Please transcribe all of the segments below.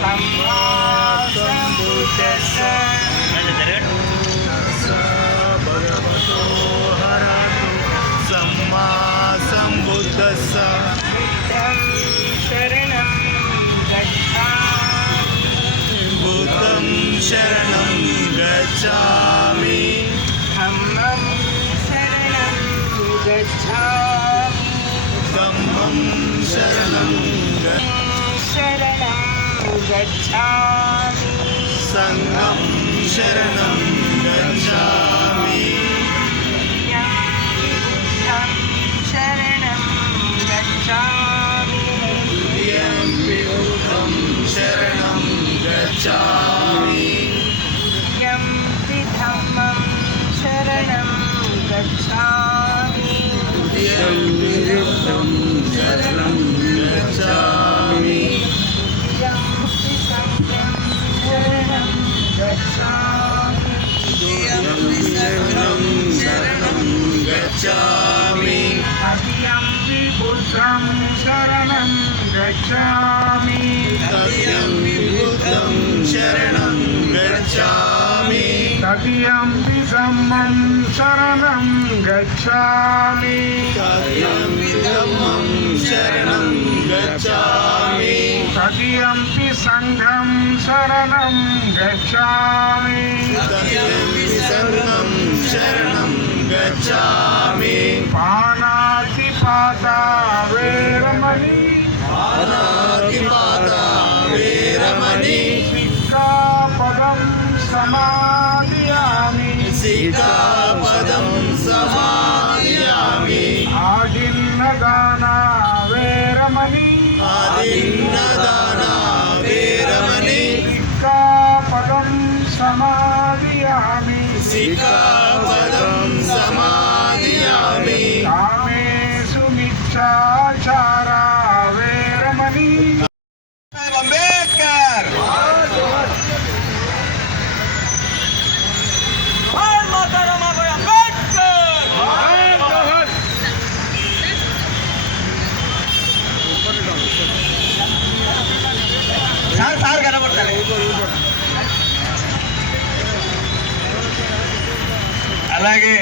सम्मा सम्बुद्धस्स भगवतो हरतु सम्मा सम्बुद्धस्स शरणं गच्छामि बुद्धं शरणं गच्छामि धम्मं शरणं गच्छामि धम्मं शरणं गच्छामि संघं शरणं गच्छामि बुद्धं शरणं गच्छामि बुद्धं शरणं गच्छामि धम्मं शरणं गच्छामि बुद्धं शरणं गच्छामि गच्छामि तद्यम्पि बुद्धं शरणं गच्छामि तद्यम्पि बुद्धं शरणं गच्छामि तद्यम्पि धम्मं शरणं गच्छामि तद्यम्पि धम्मं शरणं गच्छामि तद्यम्पि संघं शरणं गच्छामि तद्यम्पि संघं शरणं गच्छामि पानातिपाता वेरमणि पानातिपाता वेरमणि सिक्खापदं समादयामि सिक्खापदं समादयामि आदिन्नदाना वेरमणि आदिन्नदाना वेरमणि सिक्खापदं समादयामि सिक्खापदं समादयामि कामेषु मिथ्याचारा वेरमणि अंबेडकर भारत माता रमाबाई अंबेडकर सार కనబడతారు అలాగే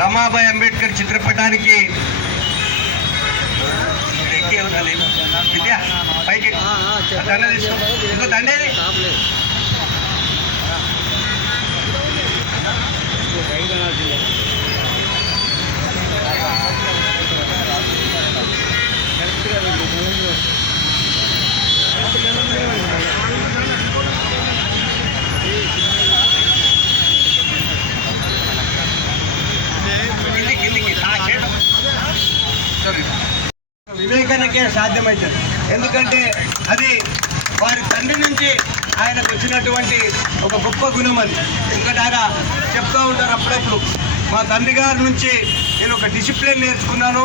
రమాబాయి అంబేద్కర్ చిత్రపటానికి విద్య పైకి తండేది వివేకానికే సాధ్యమవుతుంది. ఎందుకంటే అది వారి తండ్రి నుంచి ఆయనకు వచ్చినటువంటి ఒక గొప్ప గుణం అది. ఎందుకంటే ఆయన చెప్తూ ఉంటారు అప్పుడప్పుడు, మా తండ్రి గారి నుంచి నేను ఒక డిసిప్లిన్ నేర్చుకున్నాను,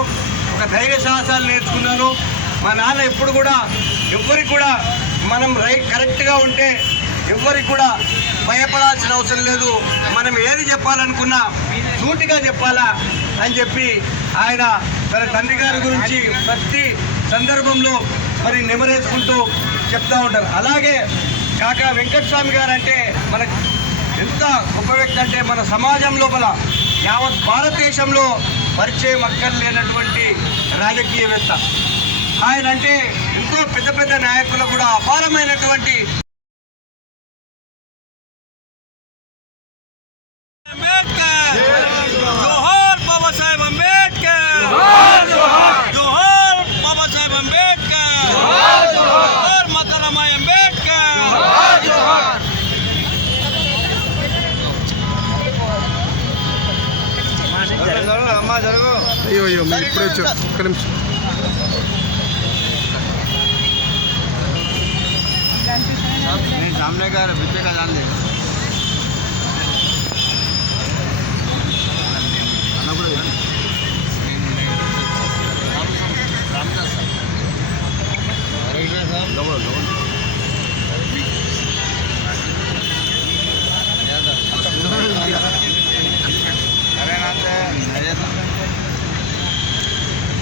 ఒక ధైర్య సాహసాలు నేర్చుకున్నాను. మా నాన్న ఎప్పుడు కూడా ఎవ్వరికి కూడా మనం కరెక్ట్గా ఉంటే ఎవ్వరికి కూడా భయపడాల్సిన అవసరం లేదు, మనం ఏది చెప్పాలనుకున్నా సూటిగా చెప్పాలా అని చెప్పి ఆయన తన తండ్రి గారి గురించి ప్రతి సందర్భంలో మరి నెమరేసుకుంటూ చెప్తూ ఉంటారు. అలాగే కాకా వెంకటస్వామి గారు అంటే మనకు ఎంత గొప్ప వ్యక్తి అంటే మన సమాజం లోపల యావత్ భారతదేశంలో పరిచయం అక్కర్లేనటువంటి రాజకీయవేత్త. ఆయన అంటే ఎంతో పెద్ద పెద్ద నాయకులు కూడా అపారమైనటువంటి అయ్యో మీరు ఇప్పుడే వచ్చారు, ఒక్క నిమిషం. नहीं सामने का बच्चे का जान लेगा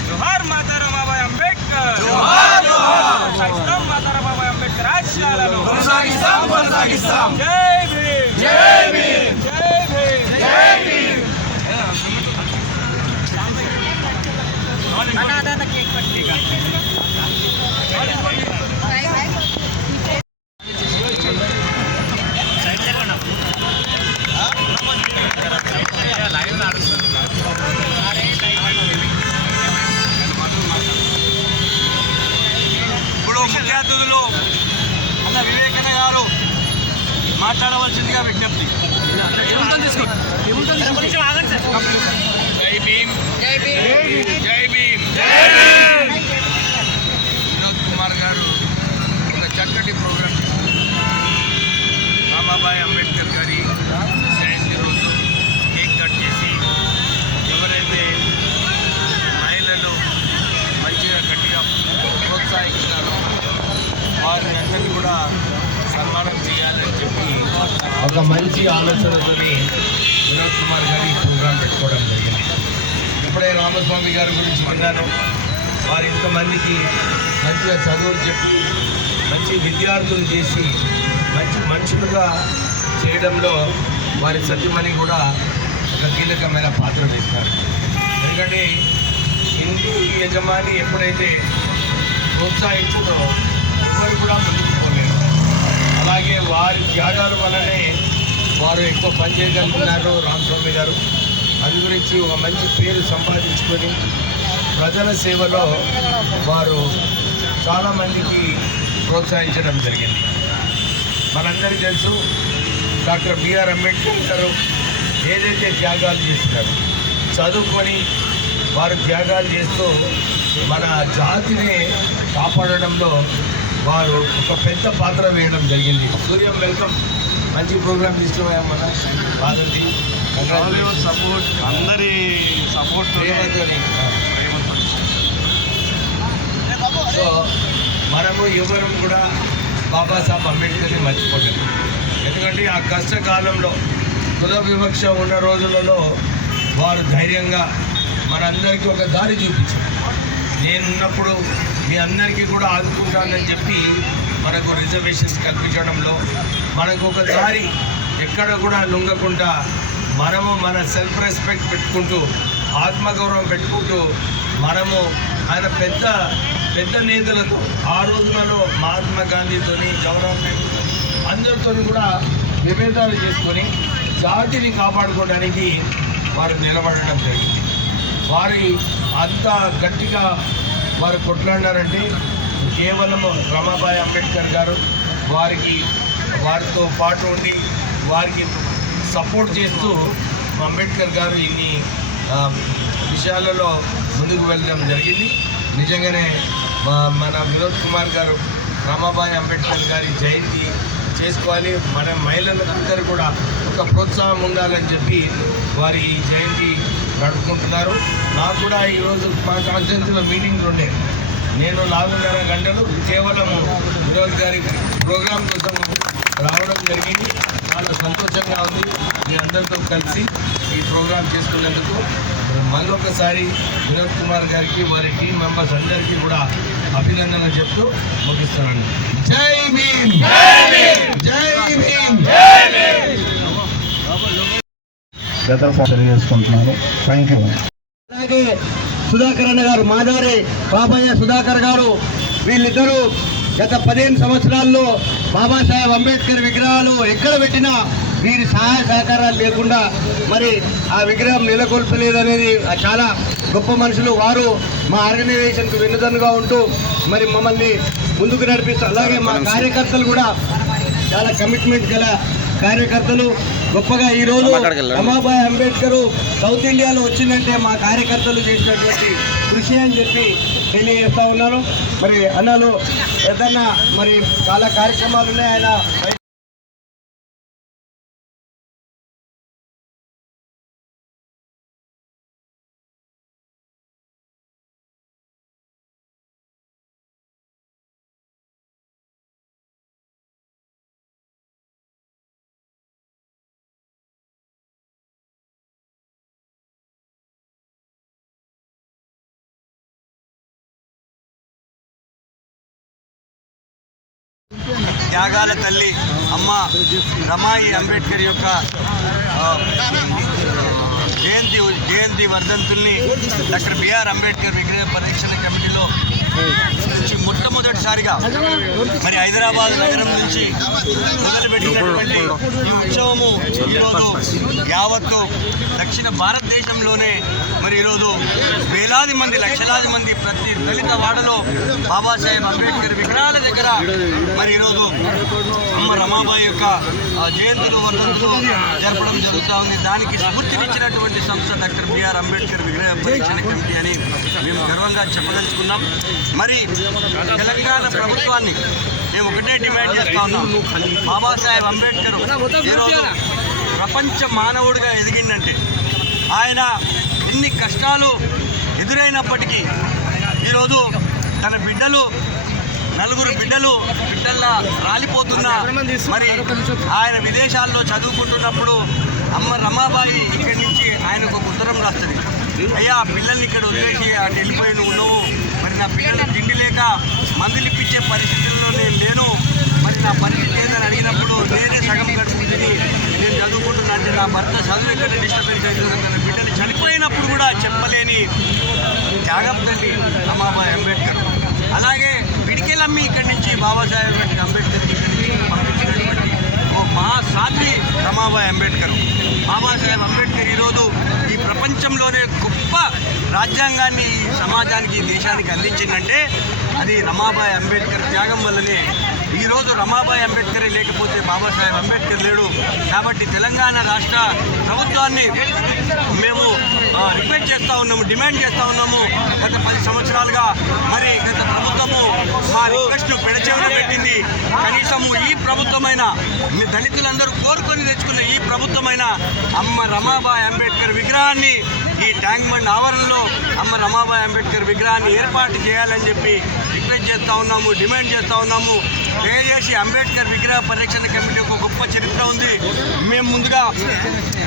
जोहार माता रमाबाई अंबेडकर, जोहार जोहार माता रमाबाई अंबेडकर. అంబేద్కర్ ఆశయాలను కొనసాగిస్తాం. జై భీమ్, జై భీమ్. జై భీమ్, జై భీమ్. ఇప్పుడు ముఖ్య అతిథులు అన్న వివేకన్న గారు మాట్లాడవలసిందిగా విజ్ఞప్తి. జై భీమ్. జై భీమ్. జై భీమ్. వినోద్ కుమార్ గారు ఒక చక్కటి ప్రోగ్రాం రామాబాయి అంబేద్కర్ గారి జయంతి రోజు కేక్ కట్ చేసి ఎవరైతే మహిళలు మంచిగా గట్టిగా ప్రోత్సహించారో వారిని అందరినీ కూడా సన్మానం చేయాలని చెప్పి ఒక మంచి ఆలోచనతో వినోద్ కుమార్ గారు ఈ ప్రోగ్రాం పెట్టుకోవడం జరిగింది. ఇప్పుడే రామస్వామి గారి గురించి విన్నాను. వారు ఇంతమందికి మంచిగా చదువులు చెప్పి మంచి విద్యార్థులు చేసి మంచి మనుషులుగా చేయడంలో వారి సత్యమణి కూడా ఒక కీలకమైన పాత్ర వేస్తారు. ఎందుకంటే ఇంటి యజమాని ఎప్పుడైతే ప్రోత్సహించుతో ఎవరు కూడా ముందుకు పోలేరు. అలాగే వారి త్యాగాల వల్లనే వారు ఎక్కువ పని చేయగలుగుతున్నారు రామస్వామి గారు. అందు గురించి ఒక మంచి పేరు సంపాదించుకొని ప్రజల సేవలో వారు చాలామందికి ప్రోత్సహించడం జరిగింది. మనందరికీ తెలుసు డాక్టర్ బిఆర్ అంబేద్కర్ గారు ఏదైతే త్యాగాలు చేస్తున్నారు, చదువుకొని వారు త్యాగాలు చేస్తూ మన జాతిని కాపాడడంలో వారు ఒక పెద్ద పాత్ర వేయడం జరిగింది. సూర్యం వెల్కమ్, మంచి ప్రోగ్రామ్ తీసుకున్నాం మన బాధంతి సపోర్ట్ అందరి సపోర్ట్ ప్రేమతోని. సో మనము ఎవరం కూడా బాబాసాహెబ్ అంబేద్కర్ని మర్చిపోలేదు. ఎందుకంటే ఆ కష్టకాలంలో కుల వివక్ష ఉన్న రోజులలో వారు ధైర్యంగా మనందరికీ ఒక దారి చూపించారు. నేనున్నప్పుడు మీ అందరికీ కూడా ఆదుకుంటానని చెప్పి మనకు రిజర్వేషన్స్ కల్పించడంలో మనకు ఒక దారి ఎక్కడ కూడా లొంగకుండా మనము మన సెల్ఫ్ రెస్పెక్ట్ పెట్టుకుంటూ ఆత్మగౌరవం పెట్టుకుంటూ మనము ఆయన పెద్ద పెద్ద నేతలతో ఆ రోజులలో మహాత్మా గాంధీతోని జవహర్లాల్ నెహ్రూ అందరితో కూడా విభేదాలు చేసుకొని జాతిని కాపాడుకోవడానికి వారు నిలబడడం జరిగింది. వారి అంత గట్టిగా వారు కొట్లాడినారంటే కేవలం రమాబాయి అంబేద్కర్ గారు వారితో పాటు ఉండి వారికి సపోర్ట్ చేస్తూ అంబేద్కర్ గారు ఇన్ని విషయాలలో ముందుకు వెళ్ళడం జరిగింది. నిజంగానే మన వినోద్ కుమార్ గారు రమాబాయి అంబేద్కర్ గారి జయంతి చేసుకోవాలి, మన మహిళలందరూ కూడా ఒక ప్రోత్సాహం ఉండాలని చెప్పి వారి ఈ జయంతి నడుపుకుంటున్నారు. నాకు కూడా ఈరోజు మా కాన్స్టిట్యూన్సీలో మీటింగ్లు ఉండే, నేను 4.5 గంటలు కేవలం వినోద్ గారి ప్రోగ్రాం కోసం రావడం జరిగింది. చాలా సంతోషంగా ఉంది మీ అందరితో కలిసి ఈ ప్రోగ్రాం చేసుకునేందుకు. మళ్ళొకసారి వినోద్ కుమార్ గారికి వారి టీం మెంబర్స్ అందరికీ కూడా అభినందనలు చెప్తూ ముగిస్తున్నాను. జై భీమ్. జై భీమ్. తెలియజేసుకుంటున్నాను. Thank you. అలాగే సుధాకర్ అన్న గారు, మాదారి బాబయ్య సుధాకర్ గారు, వీళ్ళిద్దరూ గత 15 సంవత్సరాల్లో బాబాసాహెబ్ అంబేద్కర్ విగ్రహాలు ఎక్కడ పెట్టినా వీరి సహాయ సహకారాలు లేకుండా మరి ఆ విగ్రహం నెలకొల్పలేదనేది చాలా గొప్ప మనుషులు. వారు మా ఆర్గనైజేషన్కు వెన్నుదన్నుగా ఉంటూ మరి మమ్మల్ని ముందుకు నడిపిస్తారు. అలాగే మా కార్యకర్తలు కూడా చాలా కమిట్మెంట్ గల కార్యకర్తలు. గొప్పగా ఈరోజు రమాబాయి అంబేద్కర్ సౌత్ ఇండియాలో వచ్చిందంటే మా కార్యకర్తలు చేసినటువంటి కృషి అని చెప్పి తెలియజేస్తూ ఉన్నాను. మరి అన్నలు ఏదన్నా మరి చాలా కార్యక్రమాలు ఉన్నాయి. ఆయన త్యాగాల తల్లి అమ్మ రమాయి అంబేద్కర్ యొక్క జయంతి వర్ధంతుల్ని డాక్టర్ బిఆర్ అంబేద్కర్ విగ్రహ పరిరక్షణ కమిటీలో నుంచి మొట్టమొదటిసారిగా మరి హైదరాబాద్ నగరం నుంచి మొదలుపెట్టినటువంటి ఈ ఉత్సవము ఈరోజు యావత్తు దక్షిణ భారతదేశంలోనే మరి ఈరోజు వేలాది మంది లక్షలాది మంది ప్రతి దళిత వాడలో బాబాసాహెబ్ అంబేద్కర్ విగ్రహాల దగ్గర మరి ఈరోజు అమ్మ రమాబాయి యొక్క జయంతులు వర్ధంతులు జరపడం జరుగుతూ ఉంది. దానికి స్ఫూర్తినిచ్చినటువంటి సంస్థ డాక్టర్ బిఆర్ అంబేద్కర్ విగ్రహ పరిరక్షణ కమిటీ అని మేము గర్వంగా చెప్పదలుచుకున్నాం. మరి తెలంగాణ ప్రభుత్వాన్ని మేము ఒకటే డిమాండ్ చేస్తా ఉన్నాం. బాబాసాహెబ్ అంబేద్కర్ ఈరోజు ప్రపంచ మానవుడిగా ఎదిగిందంటే ఆయన ఎన్ని కష్టాలు ఎదురైనప్పటికీ ఈరోజు తన నలుగురు బిడ్డల్లా రాలిపోతున్నా మరి ఆయన విదేశాల్లో చదువుకుంటున్నప్పుడు అమ్మ రమాబాయి ఇక్కడి నుంచి ఆయనకు ఒక ఉత్తరం రాస్తుంది. అయ్యా, పిల్లల్ని ఇక్కడ వదిలేసి అటు వెళ్ళిపోయి ఉన్నావు, మరి నా పిల్లలు తిండి లేక మందులు ఇప్పించే పరిస్థితుల్లో నేను లేను, మరి నా పరిస్థితి ఏదని అడిగినప్పుడు నేనే సగం ఖర్చు తిని నేను చదువుకుంటున్నా అంటే నా భర్త చదువు ఎక్కడ డిస్టర్బెన్స్ అవుతుంది, తన బిడ్డలు చనిపోయినప్పుడు కూడా చెప్పలేని త్యాగం తల్లి రమాబాయి అంబేద్కర్. అలాగే పిడికెలమ్మి ఇక్కడి నుంచి బాబాసాహెబ్ అంబేద్కర్ ఇక్కడి నుంచి పంపించినటువంటి ఓ మహాసాధ్వి రమాబాయి అంబేద్కర్. బాబాసాహెబ్ అంబేద్కర్ ఈరోజు ఈ ప్రపంచంలోనే గొప్ప రాజ్యాంగాన్ని ఈ సమాజానికి దేశానికి అందించిందంటే అది రమాబాయి అంబేద్కర్ త్యాగం వల్లనే. ఈరోజు రమాబాయి అంబేద్కర్ లేకపోతే బాబాసాహెబ్ అంబేద్కర్ లేడు. కాబట్టి తెలంగాణ రాష్ట్ర ప్రభుత్వాన్ని మేము రిక్వెస్ట్ చేస్తూ ఉన్నాము, డిమాండ్ చేస్తూ ఉన్నాము. గత 10 సంవత్సరాలుగా మరి గత ప్రభుత్వము మా రిక్వెస్ట్ను పెడచెవిన పెట్టింది. కనీసము ఈ ప్రభుత్వమైన మీ దళితులందరూ కోరుకొని తెచ్చుకున్న ఈ ప్రభుత్వమైన అమ్మ రమాబాయి అంబేద్కర్ విగ్రహాన్ని ఈ ట్యాంక్ బండ్ ఆవరణలో అమ్మ రమాబాయి అంబేద్కర్ విగ్రహాన్ని ఏర్పాటు చేయాలని చెప్పి రిక్వెస్ట్ చేస్తూ ఉన్నాము, డిమాండ్ చేస్తూ ఉన్నాము. దయచేసి అంబేద్కర్ విగ్రహ పరిరక్షణ కమిటీ ఒక గొప్ప చరిత్ర ఉంది. మేము ముందుగా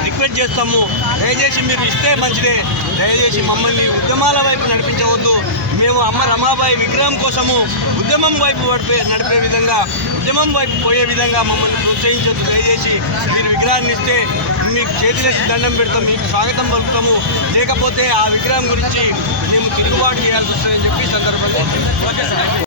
రిక్వెస్ట్ చేస్తాము, దయచేసి మీరు ఇస్తే మంచిదే, దయచేసి మమ్మల్ని ఉద్యమాల వైపు నడిపించవద్దు. మేము అమ్మ రమాబాయి విగ్రహం కోసము ఉద్యమం వైపు నడిపే విధంగా, ఉద్యమం వైపు పోయే విధంగా మమ్మల్ని ప్రోత్సహించొద్దు. దయచేసి మీరు విగ్రహాన్ని ఇస్తే మీకు చేతులెత్తి దండం పెడతాం, మీకు స్వాగతం పలుకుతాము. లేకపోతే ఆ విగ్రహం గురించి మేము తిరుగుబాటు చేయాల్సి వస్తుందని చెప్పి సందర్భంగా